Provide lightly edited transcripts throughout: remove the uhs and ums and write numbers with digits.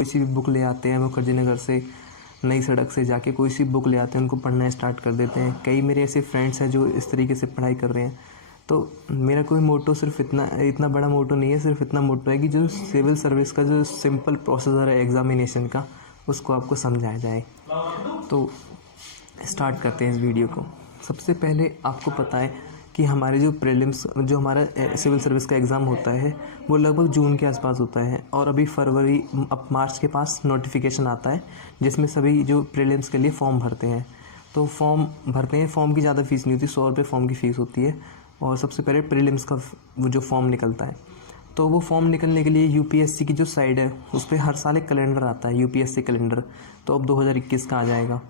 कोई सी भी बुक ले आते हैं, मुखर्जी नगर से नई सड़क से जाके कोई सी बुक ले आते हैं, उनको पढ़ना स्टार्ट कर देते हैं। कई मेरे ऐसे फ्रेंड्स हैं जो इस तरीके से पढ़ाई कर रहे हैं। तो मेरा कोई मोटो सिर्फ इतना बड़ा मोटो नहीं है, सिर्फ इतना मोटो है कि जो सिविल सर्विस का जो सिंपल प्रोसीजर है एग्ज़ामिनेशन का, उसको आपको समझाया जाए। तो स्टार्ट करते हैं इस वीडियो को। सबसे पहले आपको पता है कि हमारे जो प्रीलिम्स, जो हमारा सिविल सर्विस का एग्ज़ाम होता है वो लगभग जून के आसपास होता है, और अभी फरवरी अब मार्च के पास नोटिफिकेशन आता है जिसमें सभी जो प्रीलिम्स के लिए फॉर्म भरते हैं। तो फॉर्म भरते हैं, फॉर्म की ज़्यादा फ़ीस नहीं होती, 100 रुपये फॉर्म की फ़ीस होती है। और सबसे पहले प्रीलिम्स का वो जो फॉर्म निकलता है, तो वो फॉर्म निकलने के लिए यूपीएससी की जो साइट है उस पर हर साल एक कैलेंडर आता है, यूपीएससी कैलेंडर। तो अब 2021 का आ जाएगा।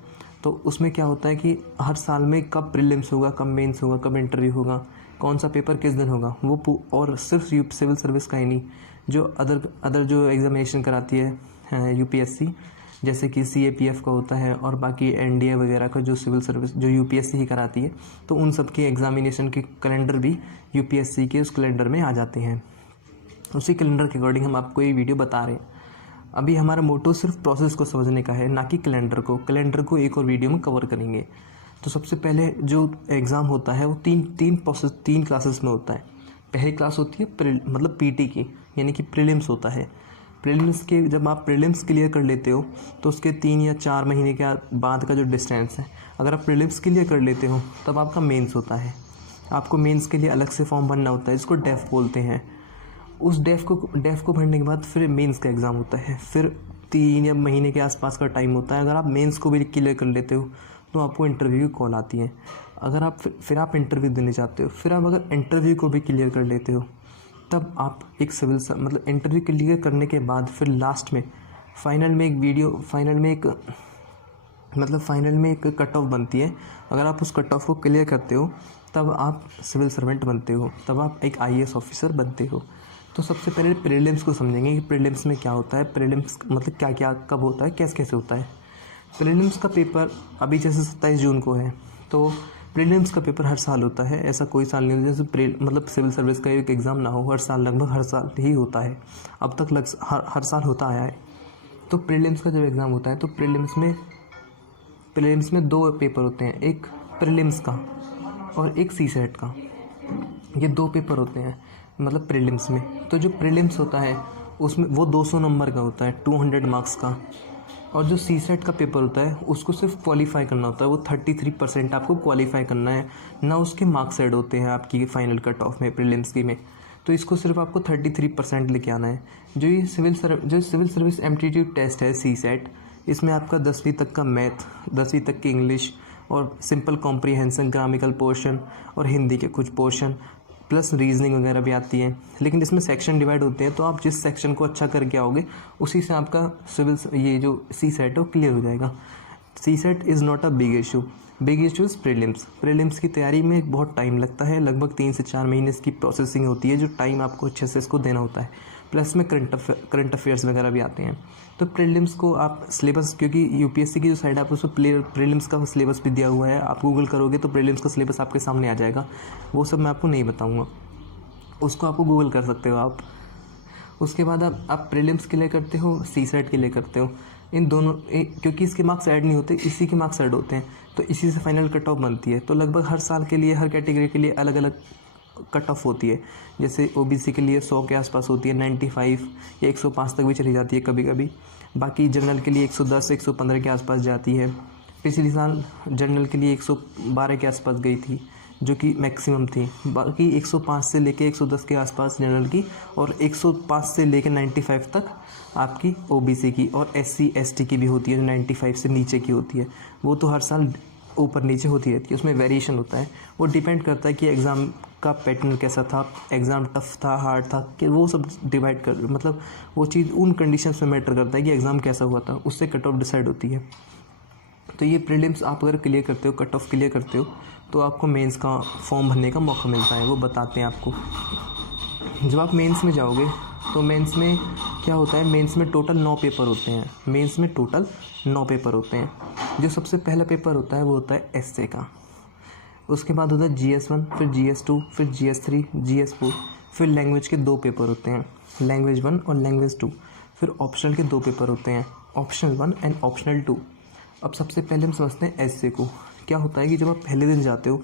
तो उसमें क्या होता है कि हर साल में कब प्रीलिम्स होगा, कब मेंस होगा, कब इंटरव्यू होगा, कौन सा पेपर किस दिन होगा, वो और सिर्फ सिविल सर्विस का ही नहीं, जो अदर जो एग्ज़ामिनेशन कराती है यूपीएससी, जैसे कि सीएपीएफ का होता है और बाकी एनडीए वगैरह का जो सिविल सर्विस जो यूपीएससी ही कराती है, तो उन सब के एग्ज़ामिनेशन के कैलेंडर भी यूपीएससी के उस कैलेंडर में आ जाते हैं। उसी कैलेंडर के अकॉर्डिंग हम आपको ये वीडियो बता रहे हैं। अभी हमारा मोटो सिर्फ प्रोसेस को समझने का है, ना कि कैलेंडर को एक और वीडियो में कवर करेंगे। तो सबसे पहले जो एग्ज़ाम होता है वो तीन क्लासेस में होता है। पहली क्लास होती है मतलब पीटी की, यानी कि प्रीलिम्स होता है। प्रीलिम्स के जब आप प्रीलिम्स क्लियर कर लेते हो तो उसके 3 या 4 महीने के बाद का जो डिस्टेंस है, अगर आप प्रीलिम्स क्लियर कर लेते हो तब आपका मेंस होता है। आपको मेंस के लिए अलग से फॉर्म भरना होता है, जिसको डेफ बोलते हैं। उस डेफ को भरने के बाद फिर मेंस का एग्ज़ाम होता है, फिर 3 या महीने के आसपास का टाइम होता है। अगर आप मेंस को भी क्लियर कर लेते हो तो आपको इंटरव्यू की कॉल आती है। अगर आप फिर आप इंटरव्यू देने जाते हो, फिर आप अगर इंटरव्यू को भी क्लियर कर लेते हो तब आप एक मतलब इंटरव्यू क्लियर करने के बाद फिर लास्ट में फाइनल में एक कट ऑफ बनती है। अगर आप उस कट ऑफ को क्लियर करते हो तब आप सिविल सर्वेंट बनते हो, तब आप एक आईएएस ऑफिसर बनते हो। तो सबसे पहले प्रीलिम्स को समझेंगे कि प्रीलिम्स में क्या होता है, प्रीलिम्स मतलब क्या क्या कब होता है, कैसे होता है। प्रीलिम्स का पेपर अभी जैसे 27 जून को है, तो प्रीलिम्स का पेपर हर साल होता है। ऐसा कोई साल नहीं होता जैसे मतलब सिविल सर्विस का एक एग्ज़ाम ना हो, हर साल लगभग हर साल ही होता है। अब तक हर साल होता आया है। तो प्रीलिम्स का जब एग्ज़ाम होता है तो प्रीलिम्स में 2 पेपर होते हैं, एक प्रीलिम्स का और एक सीसेट का। ये 2 पेपर होते हैं मतलब प्रीलिम्स में। तो जो प्रीलिम्स होता है उसमें वो 200 नंबर का होता है, 200 मार्क्स का। और जो सीसेट का पेपर होता है उसको सिर्फ क्वालिफाई करना होता है, वो 33% आपको क्वालिफाई करना है, ना उसके मार्क्स ऐड होते हैं आपकी फाइनल कट ऑफ में प्रीलिम्स की में। तो इसको सिर्फ आपको 33% लेके आना है। जो सिविल सर्विस एप्टीट्यूड टेस्ट है सीसेट, इसमें आपका 10वीं तक का मैथ, 10वीं तक की इंग्लिश और सिंपल कॉम्प्रीहेंशन, ग्रामिकल पोर्शन और हिंदी के कुछ पोर्शन प्लस रीजनिंग वगैरह भी आती है। लेकिन इसमें सेक्शन डिवाइड होते हैं, तो आप जिस सेक्शन को अच्छा करके आओगे उसी से आपका ये जो सी सेट है वो क्लियर हो जाएगा। CSAT is not a big issue is prelims की तैयारी में बहुत टाइम लगता है, लगभग 3 से 4 महीने इसकी प्रोसेसिंग होती है, जो टाइम आपको अच्छे से इसको देना होता है। प्लस में करंट अफेयर्स वगैरह भी आते हैं। तो प्रीलिम्स को आप सिलेबस, क्योंकि यूपीएससी की जो साइड है आप उसमें प्रीलिम्स का सिलेबस भी दिया हुआ है, आप गूगल करोगे तो प्रीलिम्स का सिलेबस आपके सामने आ जाएगा। वो सब मैं आपको नहीं बताऊँगा, उसको आपको गूगल कर सकते हो आप। उसके बाद आप प्रीलिम्स के लिए करते हो, सीसेट के लिए करते हो। इन दोनों क्योंकि इसके मार्क्स ऐड नहीं होते, इसी के मार्क्स ऐड होते हैं, तो इसी से फाइनल कट ऑफ बनती है। तो लगभग हर साल के लिए, हर कैटेगरी के लिए अलग अलग कट ऑफ होती है। जैसे ओबीसी के लिए 100 के आसपास होती है, 95 या 105 तक भी चली जाती है कभी कभी। बाकी जनरल के लिए 110 115 के आसपास जाती है। पिछले साल जनरल के लिए 112 के आसपास गई थी, जो कि मैक्सिमम थी। बाकी 105 से लेके 110 के आसपास जनरल की, और 105 से लेके 95 तक आपकी ओबीसी की, और एससी एसटी की भी होती है जो 95 से नीचे की होती है। वो तो हर साल ऊपर नीचे होती रहती है, उसमें वेरिएशन होता है। वो डिपेंड करता है कि एग्ज़ाम का पैटर्न कैसा था, एग्ज़ाम टफ था, हार्ड था, कि वो सब डिवाइड कर मतलब वो चीज़ उन कंडीशंस में मैटर करता है कि एग्ज़ाम कैसा हुआ था, उससे कट ऑफ डिसाइड होती है। तो ये प्रीलिम्स आप अगर क्लियर करते हो, कट ऑफ क्लियर करते हो, तो आपको मेंस का फॉर्म भरने का मौका मिलता है। वो बताते हैं आपको। जब आप मेंस में जाओगे तो मेंस में क्या होता है, मेंस में टोटल 9 पेपर होते हैं। मेंस में टोटल 9 पेपर होते हैं। जो सबसे पहला पेपर होता है वो होता है एसए का। उसके बाद होता है GS1, फिर GS2, फिर GS3, GS4, फिर लैंग्वेज के 2 पेपर होते हैं, लैंग्वेज 1 और लैंग्वेज 2। फिर ऑप्शनल के 2 पेपर होते हैं, ऑप्शनल 1 एंड ऑप्शनल 2। अब सबसे पहले हम समझते हैं एसए को। क्या होता है कि जब आप पहले दिन जाते हो,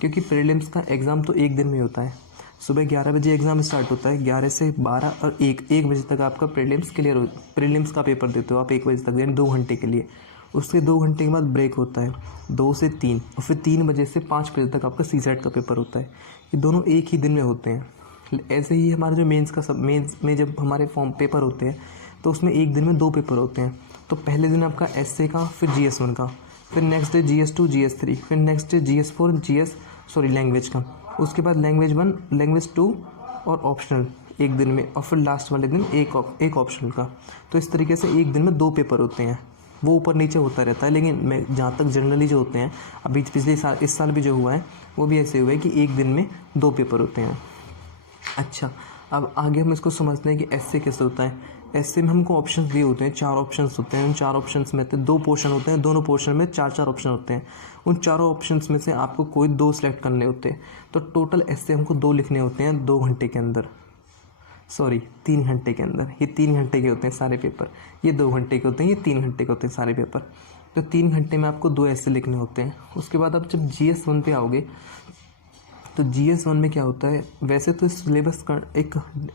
क्योंकि प्रीलिम्स का एग्ज़ाम तो एक दिन में होता है, सुबह 11 बजे एग्ज़ाम स्टार्ट होता है, 11 से 12 और 1 बजे तक आपका प्रीलिम्स क्लियर हो, प्रीलिम्स का पेपर देते हो आप 1 बजे तक, यानी 2 घंटे के लिए। उसके 2 घंटे के बाद ब्रेक होता है 2 से 3, और फिर 3 बजे से 5 बजे तक आपका सीसेट का पेपर होता है। ये दोनों एक ही दिन में होते हैं। ऐसे ही हमारा जो मेंस में जब हमारे फॉर्म पेपर होते हैं तो उसमें एक दिन में 2 पेपर होते हैं। तो पहले दिन आपका एसए का, फिर GS1 का, फिर नेक्स्ट डे GS2 GS3, फिर नेक्स्ट डे GS4 लैंग्वेज का, उसके बाद लैंग्वेज 1 लैंग्वेज 2 और ऑप्शनल एक दिन में, और फिर लास्ट वाले दिन एक ऑप्शनल का। तो इस तरीके से एक दिन में 2 पेपर होते हैं। वो ऊपर नीचे होता रहता है, लेकिन मैं जहाँ तक जनरली जो होते हैं, अभी पिछले साल इस साल भी जो हुआ है वो भी ऐसे हुआ है कि एक दिन में 2 पेपर होते हैं। अच्छा, अब आगे हम इसको समझते हैं कि एसए कैसे होता है। एसए में हमको ऑप्शंस दिए होते हैं, 4 ऑप्शंस होते हैं। उन 4 ऑप्शंस में 2 पोर्शन होते हैं, दोनों पोर्शन में 4 ऑप्शन होते हैं। उन चारों ऑप्शंस में से आपको कोई 2 सेलेक्ट करने होते हैं। तो टोटल एसए हमको 2 लिखने होते हैं 2 घंटे के अंदर, 3 घंटे के अंदर। ये 3 घंटे के होते हैं सारे पेपर, ये 2 घंटे के होते हैं, ये 3 घंटे के होते हैं सारे पेपर। तो 3 घंटे में आपको 2 एसए लिखने होते हैं। उसके बाद आप जब GS1 पे आओगे तो GS1 में क्या होता है, वैसे तो सिलेबस का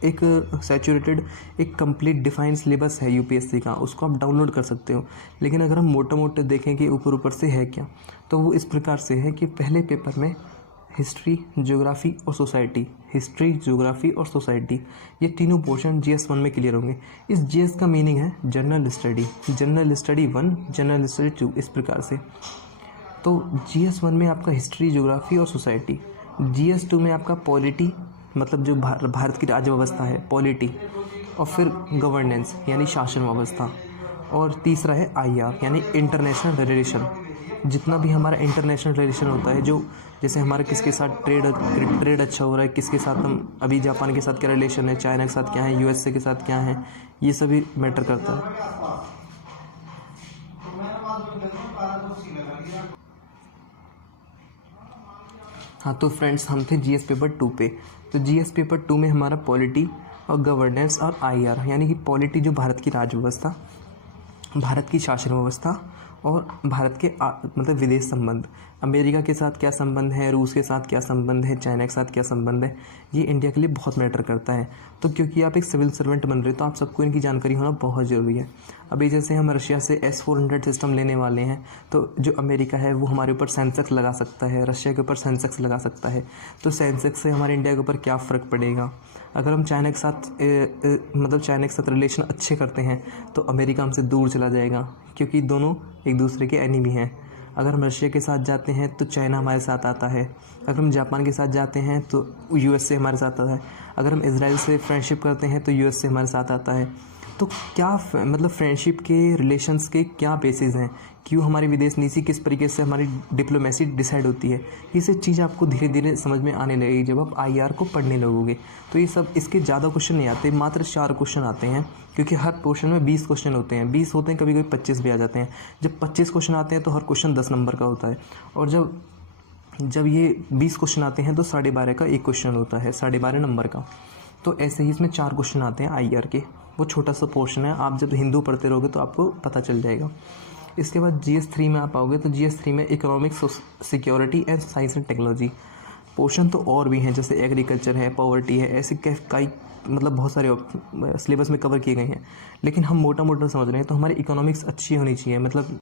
एक सैचुरेटेड, एक कंप्लीट डिफाइंड सिलेबस है यूपीएससी का, उसको आप डाउनलोड कर सकते हो। लेकिन अगर हम मोटे मोटे देखें कि ऊपर ऊपर से है क्या, तो वो इस प्रकार से है कि पहले पेपर में हिस्ट्री, ज्योग्राफी और सोसाइटी, हिस्ट्री, ज्योग्राफी और सोसाइटी, ये तीनों पोर्शन GS1 में क्लियर होंगे। इस GS का मीनिंग है जनरल स्टडी 1, जनरल स्टडी 2, इस प्रकार से। तो GS1 में आपका हिस्ट्री, ज्योग्राफी और सोसाइटी, GS2 में आपका पॉलिटी, मतलब जो भारत की राज्य व्यवस्था है, पॉलिटी, और फिर गवर्नेंस यानी शासन व्यवस्था, और तीसरा है IR यानी इंटरनेशनल रिलेशन। जितना भी हमारा इंटरनेशनल रिलेशन होता है, जो जैसे हमारा किसके साथ ट्रेड अच्छा हो रहा है, किसके साथ हम अभी जापान के साथ क्या रिलेशन है, चाइना के साथ क्या है, USA के साथ क्या है, ये सभी मैटर करता है। हाँ, तो फ्रेंड्स हम थे GS पेपर 2 पे। तो GS पेपर 2 में हमारा पॉलिटी और गवर्नेंस और IR, यानी कि पॉलिटी जो भारत की राज्य व्यवस्था, भारत की शासन व्यवस्था, और भारत के मतलब विदेश संबंध, अमेरिका के साथ क्या संबंध है, रूस के साथ क्या संबंध है, चाइना के साथ क्या संबंध है, ये इंडिया के लिए बहुत मैटर करता है। तो क्योंकि आप एक सिविल सर्वेंट बन रहे हो तो आप सबको इनकी जानकारी होना बहुत ज़रूरी है। अभी जैसे हम रशिया से S-400 सिस्टम लेने वाले हैं, तो जो अमेरिका है वो हमारे ऊपर सेंसेक्स लगा सकता है, रशिया के ऊपर सेंसेक्स लगा सकता है। तो सेंसेक्स से हमारे इंडिया के ऊपर क्या फ़र्क पड़ेगा। अगर हम चाइना के साथ मतलब चाइना के साथ रिलेशन अच्छे करते हैं तो अमेरिका हमसे दूर चला जाएगा, क्योंकि दोनों एक दूसरे के एनिमी हैं। अगर हम रशिया के साथ जाते हैं तो चाइना हमारे साथ आता है। अगर हम जापान के साथ जाते हैं तो USA हमारे साथ आता है। अगर हम इजराइल से फ्रेंडशिप करते हैं तो USA हमारे साथ आता है। तो क्या मतलब फ्रेंडशिप के, रिलेशंस के क्या बेसिस हैं, क्यों हमारी विदेश नीति, किस तरीके से हमारी डिप्लोमेसी डिसाइड होती है, ये सब चीज़ आपको धीरे धीरे समझ में आने लगेगी जब आप IR को पढ़ने लगोगे। तो ये सब, इसके ज़्यादा क्वेश्चन नहीं आते, मात्र 4 क्वेश्चन आते हैं, क्योंकि हर पोर्शन में 20 क्वेश्चन होते हैं, 20 होते हैं, कभी कभी 25 भी आ जाते हैं। जब 25 क्वेश्चन आते हैं तो हर क्वेश्चन 10 नंबर का होता है, और जब ये 20 क्वेश्चन आते हैं तो 12.5 का एक क्वेश्चन होता है, 12.5 नंबर का। तो ऐसे ही इसमें 4 क्वेश्चन आते हैं IR के, वो छोटा सा पोर्शन है। आप जब हिंदू पढ़ते रहोगे तो आपको पता चल जाएगा। इसके बाद GS3 में आप आओगे तो GS3 में economics, security and science and technology portion तो और भी हैं, जैसे एग्रीकल्चर है, पॉवर्टी है, ऐसे कई मतलब बहुत सारे सिलेबस में कवर किए गए हैं। लेकिन हम मोटा मोटा समझ रहे हैं तो हमारी इकोनॉमिक्स अच्छी होनी चाहिए, मतलब